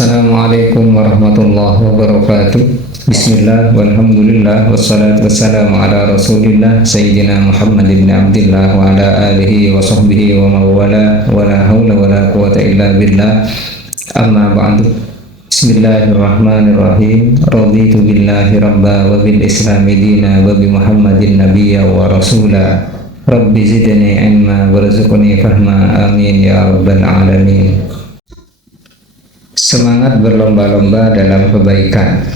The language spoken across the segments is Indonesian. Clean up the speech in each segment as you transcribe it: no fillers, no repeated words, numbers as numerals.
Assalamualaikum warahmatullahi wabarakatuh. Bismillah, walhamdulillah, wassalatu wassalamu ala rasulillah Sayyidina Muhammad ibn Abdillah wa ala alihi wa sahbihi wa mawala wa la hawla wa la quwata illa billah. Amma ba'du. Bismillahirrahmanirrahim. Raditu billahi rabba wa bil islami dina wa bi Muhammadin nabiyya wa rasula. Rabbi zidni ilma warzuqni fahma, amin ya rabbal alamin. Semangat berlomba-lomba dalam kebaikan.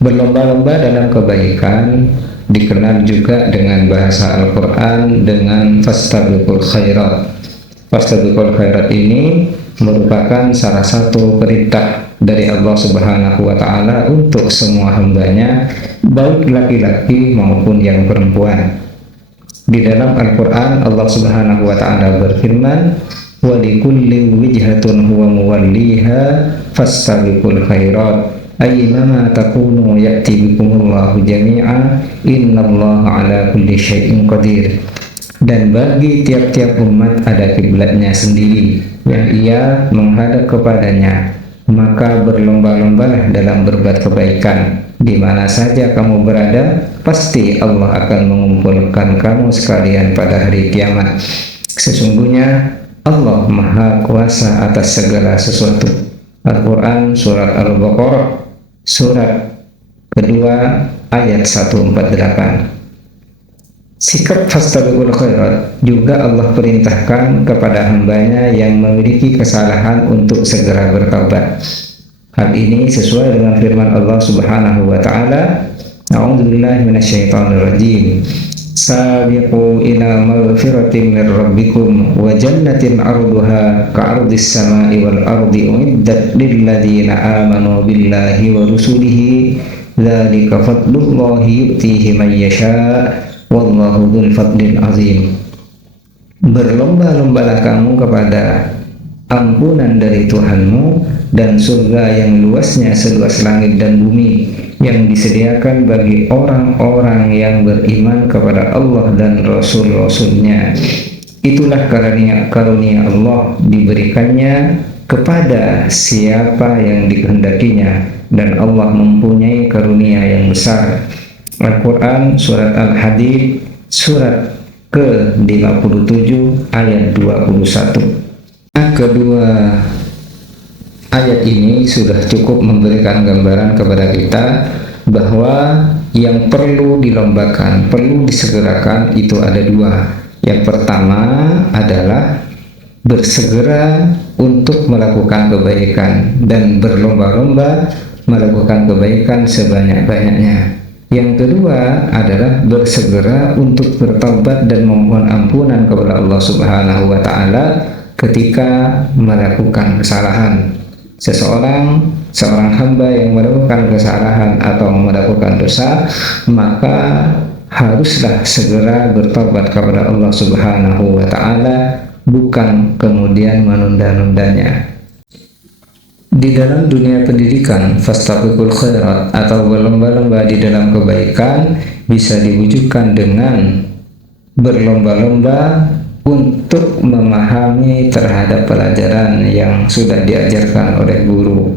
Berlomba-lomba dalam kebaikan dikenal juga dengan bahasa Al-Quran dengan fastabiqul khairat. Fastabiqul khairat ini merupakan salah satu perintah dari Allah Subhanahu wa Ta'ala untuk semua hambanya, baik laki-laki maupun yang perempuan. Di dalam Al-Quran Allah Subhanahu wa Ta'ala berfirman, wa likulli wijhatun huwa muwalliha fastabiqul khairat ayyama takunu ya'ti bikumullahu jami'a innallaha ala kulli syai'in qadir. Dan bagi tiap-tiap umat ada kiblatnya sendiri yang ia menghadap kepadanya, maka berlomba-lombalah dalam berbuat kebaikan. Di mana saja kamu berada, pasti Allah akan mengumpulkan kamu sekalian pada hari kiamat. Sesungguhnya Allah Maha Kuasa atas segala sesuatu. Al-Quran Surat Al-Baqarah Surat kedua ayat 148. Sikap fastabiqul khairat juga Allah perintahkan kepada hambanya yang memiliki kesalahan untuk segera bertaubat. Hal ini sesuai dengan firman Allah Subhanahu wa Ta'ala, A'udzubillahi minasyaitonirrajim. Sabiqu ila maghfiratin min rabbikum wa jannatin 'arduha ka'ardis samai wal ardi uiddat lil ladzina amanu billahi wa rusulihi dzalika fadlullahi yu'tihi man yasha' wallahu dzul fadlil azim. Berlomba-lombalah kamu kepada ampunan dari Tuhanmu dan surga yang luasnya seluas langit dan bumi, yang disediakan bagi orang-orang yang beriman kepada Allah dan Rasul-Rasulnya. Itulah karunia Allah diberikannya kepada siapa yang dikehendakinya, dan Allah mempunyai karunia yang besar. Al-Quran Surat Al-Hadid Surat ke-57 ayat 21. Kedua ayat ini sudah cukup memberikan gambaran kepada kita bahwa yang perlu dilombakan, perlu disegerakan itu ada dua. Yang pertama adalah bersegera untuk melakukan kebaikan dan berlomba-lomba melakukan kebaikan sebanyak-banyaknya. Yang kedua adalah bersegera untuk bertaubat dan memohon ampunan kepada Allah Subhanahu wa Ta'ala ketika melakukan kesalahan. Seorang hamba yang melakukan kesalahan atau melakukan dosa, maka haruslah segera bertobat kepada Allah Subhanahu wa Ta'ala, bukan kemudian menunda-nundanya. Di dalam dunia pendidikan, fastabiqul khairat atau berlomba-lomba di dalam kebaikan bisa diwujudkan dengan berlomba-lomba untuk memahami terhadap pelajaran yang sudah diajarkan oleh guru.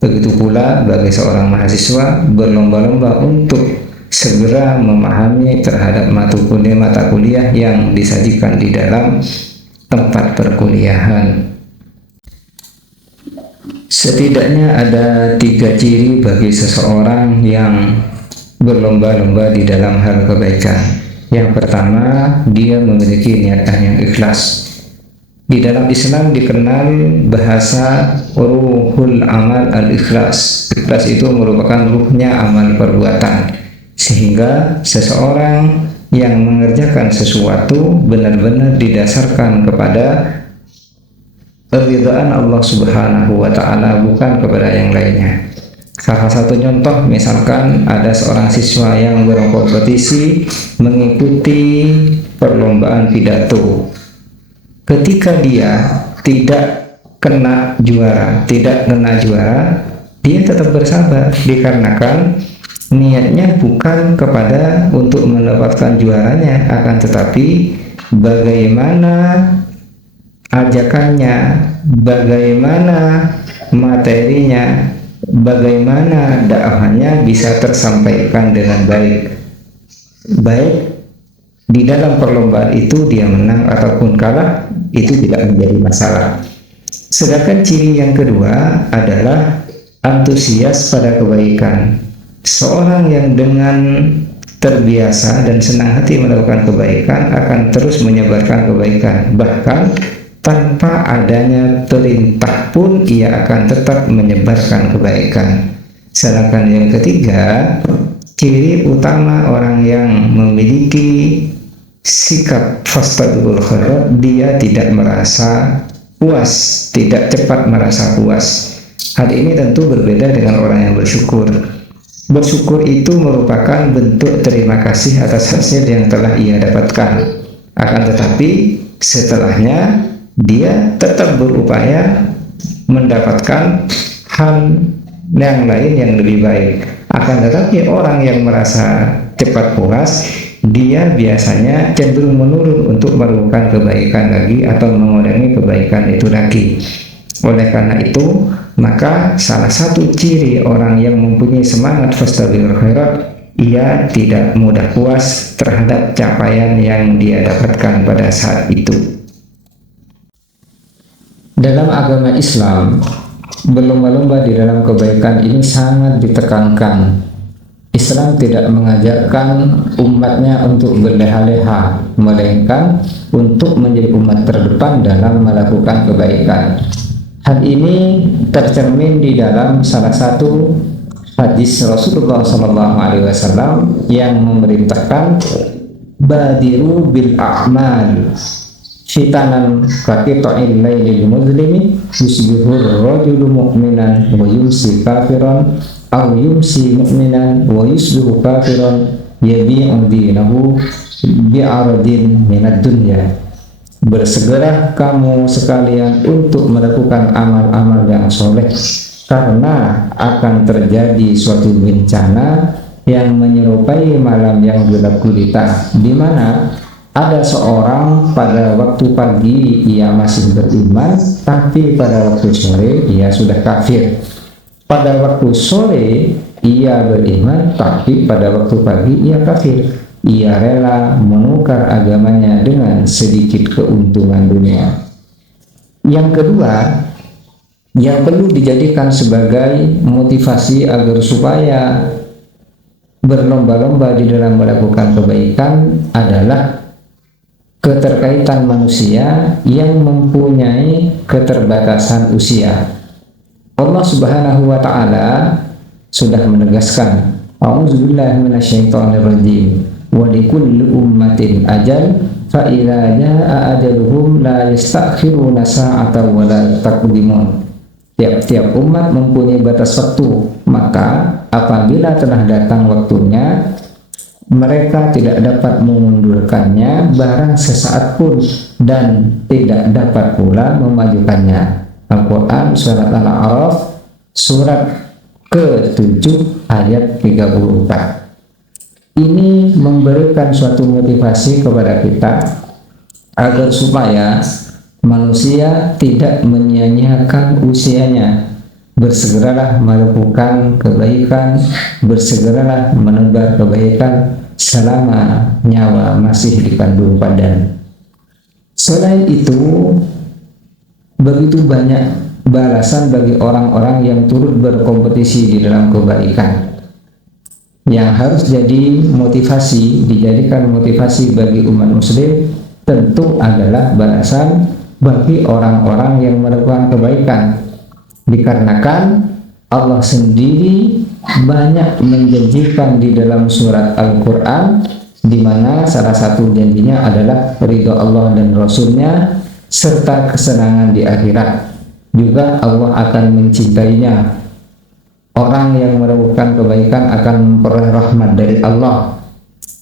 Begitu pula bagi seorang mahasiswa berlomba-lomba untuk segera memahami terhadap mata kuliah yang disajikan di dalam tempat perkuliahan. Setidaknya ada 3 ciri bagi seseorang yang berlomba-lomba di dalam hal kebaikan. Yang pertama, dia memiliki niatan yang ikhlas. Di dalam Islam dikenal bahasa ruhul amal al-ikhlas. Ikhlas itu merupakan ruhnya amal perbuatan, sehingga seseorang yang mengerjakan sesuatu benar-benar didasarkan kepada keridhaan Allah Subhanahu wa Ta'ala, bukan kepada yang lainnya. Salah satu contoh, misalkan ada seorang siswa yang berkompetisi mengikuti perlombaan pidato. Ketika dia tidak kena juara, dia tetap bersabar dikarenakan niatnya bukan kepada untuk mendapatkan juaranya, akan tetapi bagaimana ajakannya, bagaimana materinya, bagaimana dakwahnya bisa tersampaikan dengan baik. Baik di dalam perlombaan itu dia menang ataupun kalah, itu tidak menjadi masalah. Sedangkan ciri yang kedua adalah antusias pada kebaikan. Seorang yang dengan terbiasa dan senang hati melakukan kebaikan akan terus menyebarkan kebaikan, bahkan tanpa adanya perintah pun ia akan tetap menyebarkan kebaikan. Sedangkan yang ketiga, ciri utama orang yang memiliki sikap fastabiqul khairat, dia tidak merasa puas, tidak cepat merasa puas. Hal ini tentu berbeda dengan orang yang bersyukur. Bersyukur itu merupakan bentuk terima kasih atas hasil yang telah ia dapatkan. Akan tetapi setelahnya dia tetap berupaya mendapatkan hal yang lain yang lebih baik. Akan tetapi orang yang merasa cepat puas, dia biasanya cenderung menurun untuk melakukan kebaikan lagi atau mengulangi kebaikan itu lagi. Oleh karena itu, maka salah satu ciri orang yang mempunyai semangat fastabiqul khairat, ia tidak mudah puas terhadap capaian yang dia dapatkan pada saat itu. Dalam agama Islam, berlomba-lomba di dalam kebaikan ini sangat ditekankan. Islam tidak mengajarkan umatnya untuk berleha-leha, melainkan untuk menjadi umat terdepan dalam melakukan kebaikan. Hal ini tercermin di dalam salah satu hadis Rasulullah SAW yang memerintahkan badiru bil a'mal fitanan qata'il lailil muzlimi yusbihur rajulu mu'minan wa yumsi kafiran aw yumsi mu'minan wa yusbihu kafiran yabi'u dinahu bi'aradin minad dunya. Bersegera kamu sekalian untuk melakukan amal-amal yang soleh, karena akan terjadi suatu bencana yang menyerupai malam yang gelap gulita, di mana ada seorang pada waktu pagi ia masih beriman, tapi pada waktu sore ia sudah kafir. Pada waktu sore ia beriman, tapi pada waktu pagi ia kafir. Ia rela menukar agamanya dengan sedikit keuntungan dunia. Yang kedua, yang perlu dijadikan sebagai motivasi agar supaya berlomba-lomba di dalam melakukan kebaikan adalah keterkaitan manusia yang mempunyai keterbatasan usia. Allah Subhanahu wa Ta'ala sudah menegaskan, A'udzubillahi minasyaitonirrajim. Wa likulli ummatin ajal fa idza jaa ajaluhum la yastakhiruna sa'atan wa la yastaqdimun. Tiap-tiap umat mempunyai batas waktu, maka apabila telah datang waktunya, mereka tidak dapat mengundurkannya barang sesaat pun dan tidak dapat pula memajukannya. Al-Quran surat Al-A'raf surat ke-7 ayat 34. Ini memberikan suatu motivasi kepada kita agar supaya manusia tidak menyia-nyiakan usianya. Bersegeralah melakukan kebaikan, bersegeralah menebar kebaikan selama nyawa masih di kandung badan. Selain itu, begitu banyak balasan bagi orang-orang yang turut berkompetisi di dalam kebaikan. Yang harus jadi motivasi, dijadikan motivasi bagi umat muslim, tentu adalah balasan bagi orang-orang yang melakukan kebaikan. Dikarenakan Allah sendiri banyak menjanjikan di dalam surat Al-Quran, di mana salah satu janjinya adalah ridho Allah dan Rasulnya serta kesenangan di akhirat. Juga Allah akan mencintainya. Orang yang melakukan kebaikan akan memperoleh rahmat dari Allah.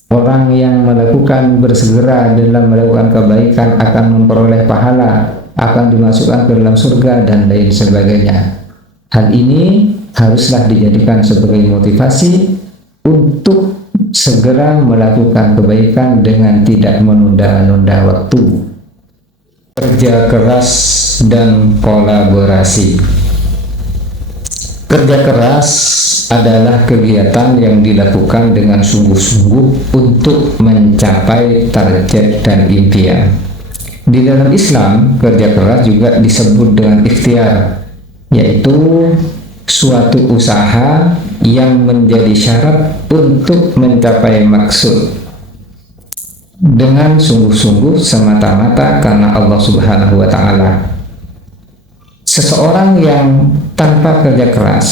Orang yang melakukan bersegera dalam melakukan kebaikan akan memperoleh pahala, akan dimasukkan ke dalam surga dan lain sebagainya. Hal ini haruslah dijadikan sebagai motivasi untuk segera melakukan kebaikan dengan tidak menunda-nunda waktu. Kerja keras dan kolaborasi. Kerja keras adalah kegiatan yang dilakukan dengan sungguh-sungguh untuk mencapai target dan impian. Di dalam Islam, kerja keras juga disebut dengan ikhtiar, yaitu suatu usaha yang menjadi syarat untuk mencapai maksud dengan sungguh-sungguh semata-mata karena Allah Subhanahu wa Ta'ala. Seseorang yang tanpa kerja keras,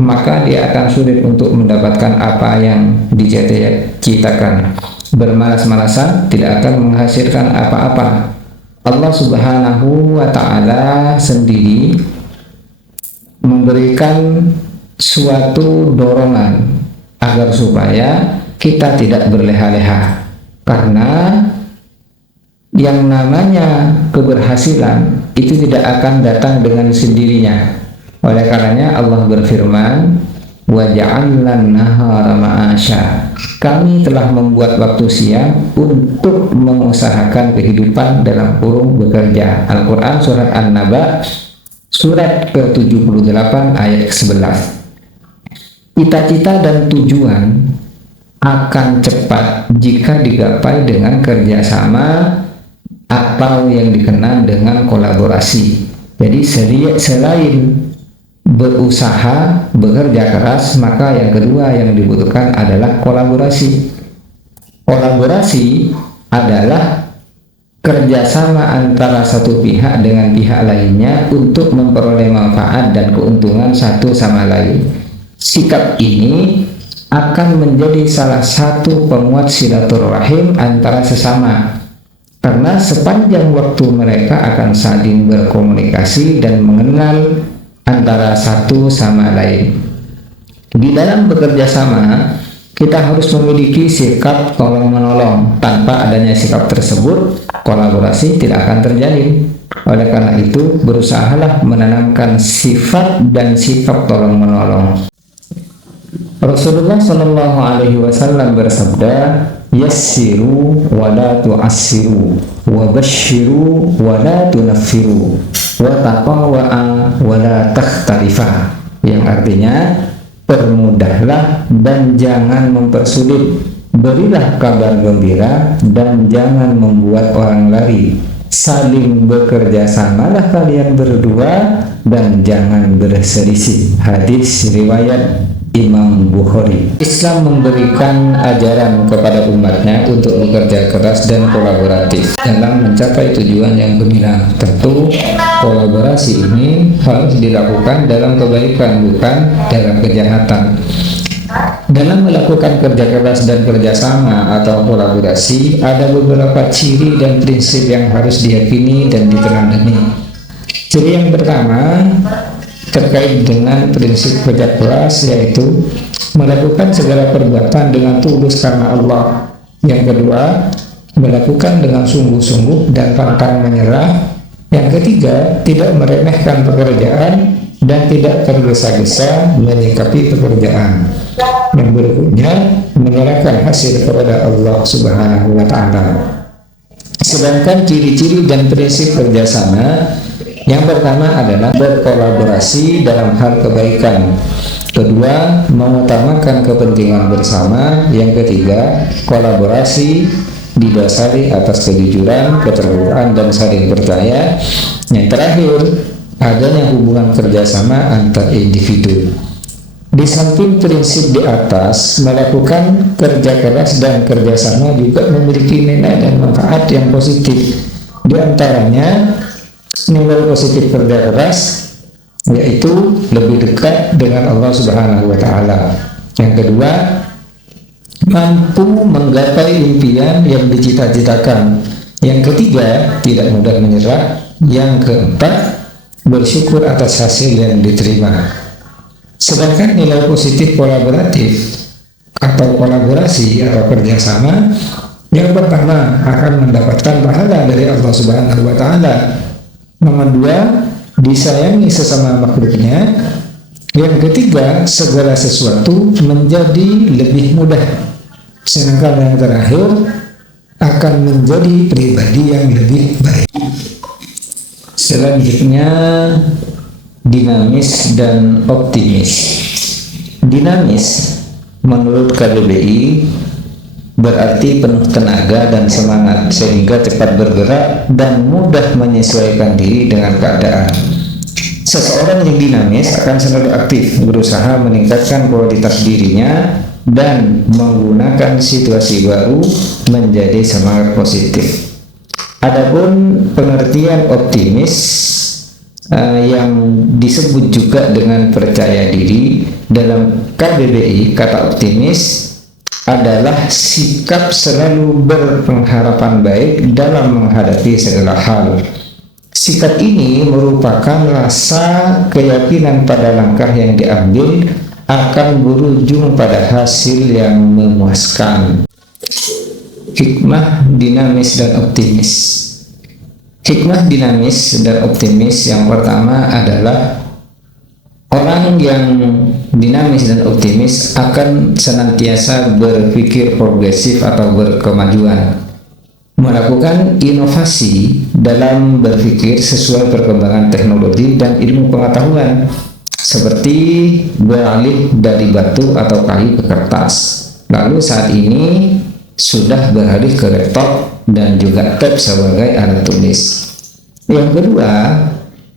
maka dia akan sulit untuk mendapatkan apa yang dicita-citakan. Bermalas-malasan tidak akan menghasilkan apa-apa. Allah Subhanahu wa Ta'ala sendiri memberikan suatu dorongan agar supaya kita tidak berleha-leha, karena yang namanya keberhasilan itu tidak akan datang dengan sendirinya. Oleh karenanya Allah berfirman, wa ja'alnan nahara ma'asya. Kami telah membuat waktu siang untuk mengusahakan kehidupan dalam kurung bekerja. Al-Quran surat An-Naba surat ke-78 ayat ke-11. Cita-cita dan tujuan akan cepat jika digapai dengan kerjasama atau yang dikenal dengan kolaborasi. Jadi selain berusaha, bekerja keras, maka yang kedua yang dibutuhkan adalah kolaborasi. Kolaborasi adalah kerjasama antara satu pihak dengan pihak lainnya untuk memperoleh manfaat dan keuntungan satu sama lain. Sikap ini akan menjadi salah satu penguat silaturahim antara sesama, karena sepanjang waktu mereka akan saling berkomunikasi dan mengenal antara satu sama lain. Di dalam bekerja sama, kita harus memiliki sikap tolong-menolong. Tanpa adanya sikap tersebut, kolaborasi tidak akan terjalin. Oleh karena itu, berusahalah menanamkan sifat dan sikap tolong-menolong. Rasulullah Shallallahu Alaihi Wasallam bersabda, yassiru wa la tu'assiru, wa bashiru wa la tunaffiru, wa taqawa'a wa la takhtalifa. Yang artinya, permudahlah dan jangan mempersulit, berilah kabar gembira dan jangan membuat orang lari, saling bekerja samalah kalian berdua dan jangan berselisih. Hadis riwayat Imam Bukhari. Islam memberikan ajaran kepada umatnya untuk bekerja keras dan kolaboratif dalam mencapai tujuan yang gemilang. Tentu kolaborasi ini harus dilakukan dalam kebaikan, bukan dalam kejahatan. Dalam melakukan kerja keras dan kerjasama atau kolaborasi, ada beberapa ciri dan prinsip yang harus diyakini dan diteladani. Ciri yang pertama terkait dengan prinsip kerja keras, yaitu melakukan segala perbuatan dengan tulus karena Allah. Yang kedua, melakukan dengan sungguh-sungguh dan pantang menyerah. Yang ketiga, tidak meremehkan pekerjaan dan tidak tergesa-gesa menyikapi pekerjaan. Yang berikutnya, menyerahkan hasil kepada Allah Subhanahu wa Ta'ala. Sedangkan ciri-ciri dan prinsip kerjasama, yang pertama adalah berkolaborasi dalam hal kebaikan. Kedua, mengutamakan kepentingan bersama. Yang ketiga, kolaborasi didasari atas kejujuran, keterbukaan, dan saling percaya. Yang terakhir, adanya hubungan kerjasama antar individu. Di samping prinsip di atas, melakukan kerja keras dan kerjasama juga memiliki nilai dan manfaat yang positif. Di antaranya, nilai positif kerja keras yaitu lebih dekat dengan Allah Subhanahu wa Ta'ala. Yang kedua, mampu menggapai impian yang dicita-citakan. Yang ketiga, tidak mudah menyerah. Yang keempat, bersyukur atas hasil yang diterima. Sedangkan nilai positif kolaboratif atau kolaborasi atau kerjasama, yang pertama akan mendapatkan pahala dari Allah Subhanahu wa Ta'ala. Nomor dua, disayangi sesama makhluknya. Yang ketiga, segala sesuatu menjadi lebih mudah. Sedangkan yang terakhir, akan menjadi pribadi yang lebih baik. Selanjutnya, dinamis dan optimis. Dinamis menurut KBBI berarti penuh tenaga dan semangat sehingga cepat bergerak dan mudah menyesuaikan diri dengan keadaan. Seseorang yang dinamis akan selalu aktif, berusaha meningkatkan kualitas dirinya dan menggunakan situasi baru menjadi semangat positif. Adapun pengertian optimis yang disebut juga dengan percaya diri, dalam KBBI kata optimis adalah sikap selalu berpengharapan baik dalam menghadapi segala hal. Sikap ini merupakan rasa keyakinan pada langkah yang diambil akan berujung pada hasil yang memuaskan. Hikmah dinamis dan optimis. Hikmah dinamis dan optimis yang pertama adalah orang yang dinamis dan optimis akan senantiasa berpikir progresif atau berkemajuan, melakukan inovasi dalam berpikir sesuai perkembangan teknologi dan ilmu pengetahuan, seperti beralih dari batu atau kayu ke kertas. Lalu saat ini sudah beralih ke laptop dan juga tab sebagai alat tulis. Yang kedua,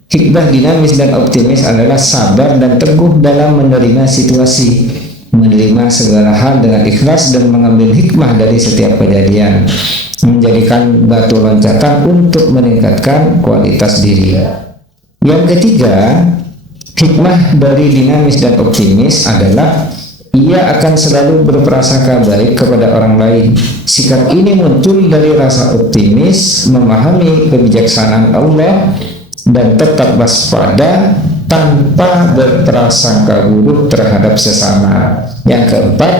hikmah dinamis dan optimis adalah sabar dan teguh dalam menerima situasi, menerima segala hal dengan ikhlas dan mengambil hikmah dari setiap kejadian, menjadikan batu loncatan untuk meningkatkan kualitas diri. Yang ketiga, hikmah dari dinamis dan optimis adalah ia akan selalu berprasangka baik kepada orang lain. Sikap ini muncul dari rasa optimis, memahami kebijaksanaan Allah, dan tetap waspada tanpa berprasangka buruk terhadap sesama. Yang keempat,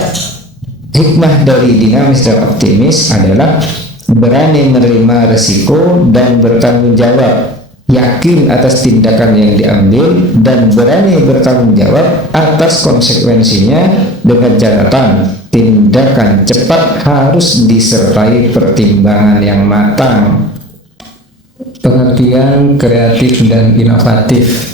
hikmah dari dinamis dan optimis adalah berani menerima resiko dan bertanggung jawab, yakin atas tindakan yang diambil dan berani bertanggung jawab atas konsekuensinya dengan catatan tindakan cepat harus disertai pertimbangan yang matang. Pengertian kreatif dan inovatif.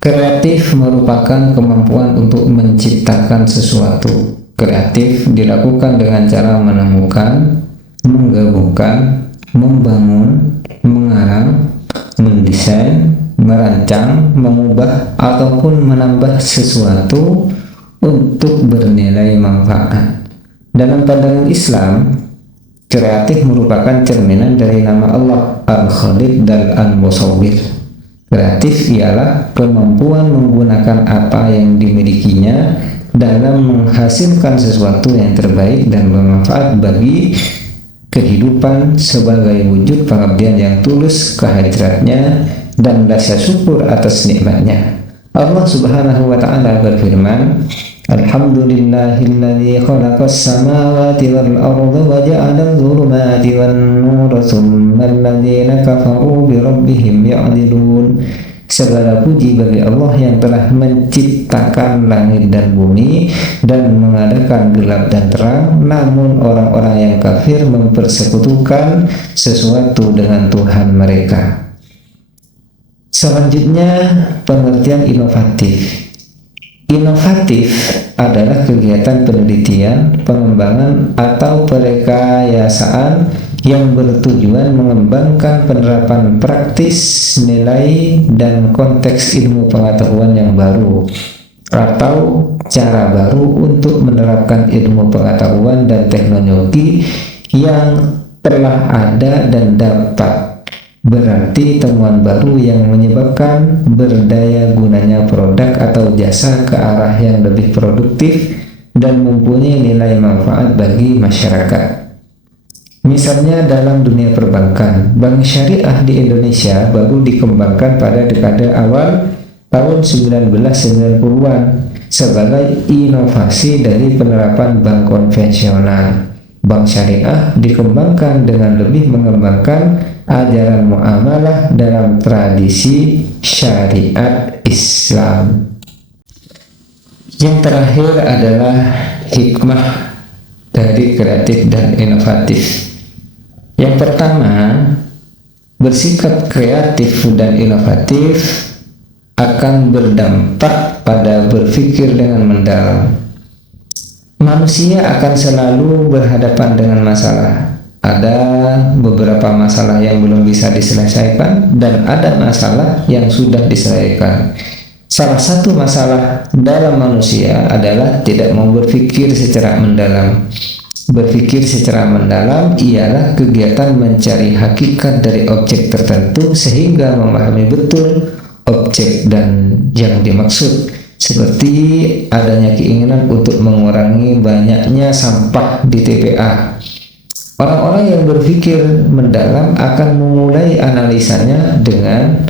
Kreatif merupakan kemampuan untuk menciptakan sesuatu. Kreatif dilakukan dengan cara menemukan, menggabungkan, membangun, mengarang, mendesain, merancang, mengubah, ataupun menambah sesuatu untuk bernilai manfaat. Dalam pandangan Islam, kreatif merupakan cerminan dari nama Allah Al-Khaliq dan Al-Musawwir. Kreatif ialah kemampuan menggunakan apa yang dimilikinya dalam menghasilkan sesuatu yang terbaik dan bermanfaat bagi kehidupan sebagai wujud pengabdian yang tulus kehadiratnya dan rasa syukur atas nikmatnya. Allah Subhanahu wa ta'ala berfirman, Alhamdulillahilladzi khalaqas samawati wal arda wa ja'ala adh-dhulumati wan nura thumma alladhina kafaru bi rabbihim ya'dilun. Segala puji bagi Allah yang telah menciptakan langit dan bumi dan mengadakan gelap dan terang, namun orang-orang yang kafir mempersekutukan sesuatu dengan Tuhan mereka. Selanjutnya, pengertian inovatif. Inovatif adalah kegiatan penelitian, pengembangan, atau perekayasaan yang bertujuan mengembangkan penerapan praktis, nilai, dan konteks ilmu pengetahuan yang baru, atau cara baru untuk menerapkan ilmu pengetahuan dan teknologi yang telah ada dan dapat. Berarti temuan baru yang menyebabkan berdaya gunanya produk atau jasa ke arah yang lebih produktif dan mempunyai nilai manfaat bagi masyarakat. Misalnya dalam dunia perbankan, bank syariah di Indonesia baru dikembangkan pada dekade awal tahun 1990-an sebagai inovasi dari penerapan bank konvensional. Bank syariah dikembangkan dengan lebih mengembangkan ajaran muamalah dalam tradisi syariat Islam. Yang terakhir adalah hikmah dari kreatif dan inovatif. Yang pertama, bersikap kreatif dan inovatif akan berdampak pada berpikir dengan mendalam. Manusia akan selalu berhadapan dengan masalah. Ada beberapa masalah yang belum bisa diselesaikan dan ada masalah yang sudah diselesaikan. Salah satu masalah dalam manusia adalah tidak mau berpikir secara mendalam. Berpikir secara mendalam ialah kegiatan mencari hakikat dari objek tertentu sehingga memahami betul objek dan yang dimaksud, seperti adanya keinginan untuk mengurangi banyaknya sampah di TPA. Orang-orang yang berpikir mendalam akan memulai analisanya dengan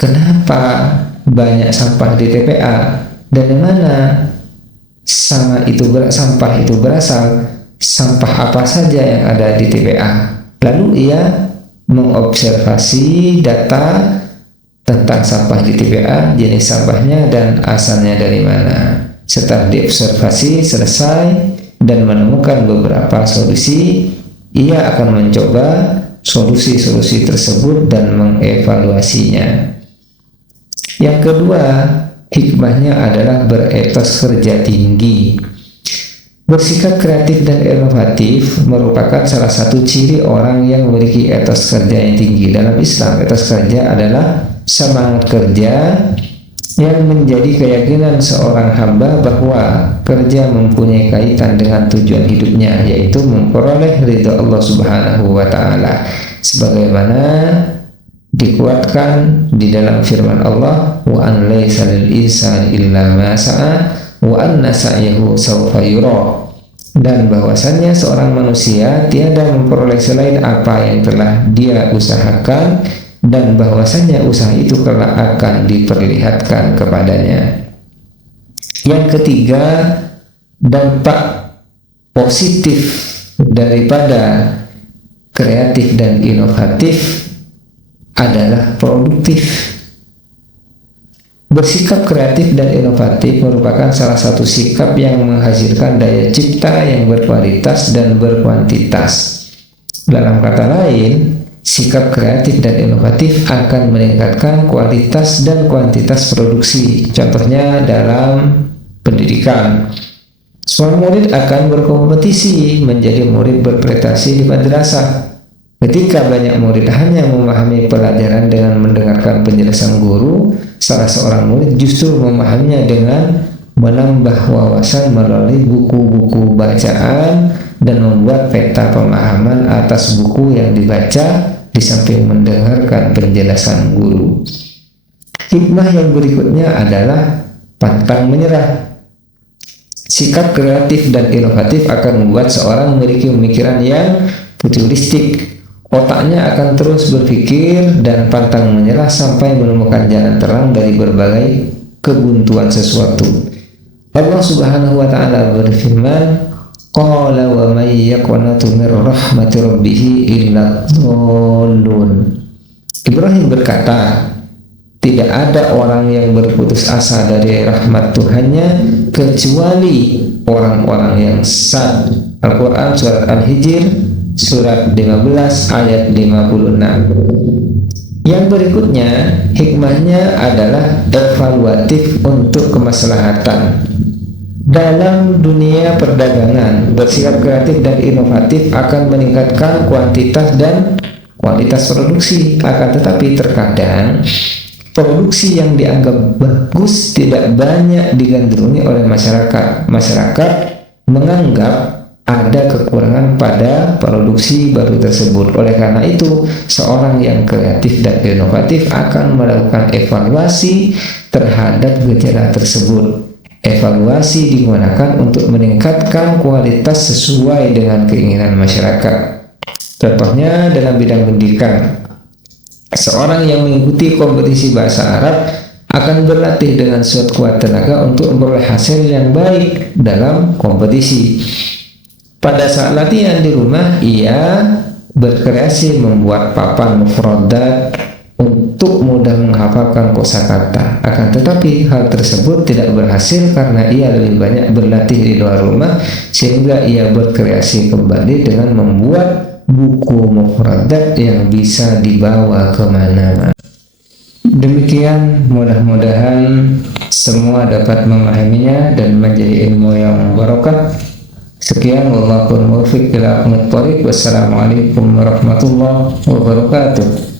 kenapa banyak sampah di TPA, dari mana sampah itu berasal, sampah apa saja yang ada di TPA. Lalu ia mengobservasi data tentang sampah di TPA, jenis sampahnya dan asalnya dari mana. Setelah diobservasi selesai dan menemukan beberapa solusi, ia akan mencoba solusi-solusi tersebut dan mengevaluasinya. Yang kedua, hikmahnya adalah beretos kerja tinggi. Bersikap kreatif dan inovatif merupakan salah satu ciri orang yang memiliki etos kerja yang tinggi. Dalam Islam, etos kerja adalah semangat kerja yang menjadi keyakinan seorang hamba bahwa kerja mempunyai kaitan dengan tujuan hidupnya, yaitu memperoleh ridha Allah Subhanahu wa Ta'ala, sebagaimana dikuatkan di dalam firman Allah, wa an laisa lil insani illa ma sa'a wa anna sa'yahu sawfa yura, dan bahwasannya seorang manusia tiada memperoleh selain apa yang telah dia usahakan, dan bahwasannya usaha itu kelak akan diperlihatkan kepadanya. Yang ketiga, dampak positif daripada kreatif dan inovatif adalah produktif. Bersikap kreatif dan inovatif merupakan salah satu sikap yang menghasilkan daya cipta yang berkualitas dan berkuantitas. Dalam kata lain, sikap kreatif dan inovatif akan meningkatkan kualitas dan kuantitas produksi. Contohnya dalam pendidikan, seorang murid akan berkompetisi menjadi murid berprestasi di madrasah. Ketika banyak murid hanya memahami pelajaran dengan mendengarkan penjelasan guru, salah seorang murid justru memahaminya dengan menambah wawasan melalui buku-buku bacaan dan membuat peta pemahaman atas buku yang dibaca di samping mendengarkan penjelasan guru. Hikmah yang berikutnya adalah pantang menyerah. Sikap kreatif dan inovatif akan membuat seorang memiliki pemikiran yang futuristik. Otaknya akan terus berpikir dan pantang menyerah sampai menemukan jalan terang dari berbagai kebuntuan sesuatu. Allah Subhanahu wa Ta'ala berfirman, qala wa may yaqnatu min rahmati rabbih illa dhallun. Ibrahim berkata, tidak ada orang yang berputus asa dari rahmat Tuhannya kecuali orang-orang yang sesat. Al-Quran Surat Al-Hijr Surat 15 ayat 56. Yang berikutnya, hikmahnya adalah evaluatif untuk kemaslahatan. Dalam dunia perdagangan, bersikap kreatif dan inovatif akan meningkatkan kuantitas dan kualitas produksi. Akan tetapi terkadang produksi yang dianggap bagus tidak banyak digandrungi oleh masyarakat. Masyarakat menganggap ada kekurangan pada produksi baru tersebut. Oleh karena itu, seorang yang kreatif dan inovatif akan melakukan evaluasi terhadap gejala tersebut. Evaluasi digunakan untuk meningkatkan kualitas sesuai dengan keinginan masyarakat. Contohnya dalam bidang pendidikan, seorang yang mengikuti kompetisi bahasa Arab akan berlatih dengan sekuat tenaga untuk memperoleh hasil yang baik dalam kompetisi. Pada saat latihan di rumah, ia berkreasi membuat papan mufradat untuk mudah menghafalkan kosakata. Akan tetapi hal tersebut tidak berhasil karena ia lebih banyak berlatih di luar rumah, sehingga ia berkreasi kembali dengan membuat buku mufradat yang bisa dibawa kemana-mana. Demikian Demikian, mudah-mudahan semua dapat memahaminya dan menjadi ilmu yang barokah. Sekian, wallahul muwaffiq ila aqwamit thoriq. Wassalamualaikum warahmatullahi wabarakatuh.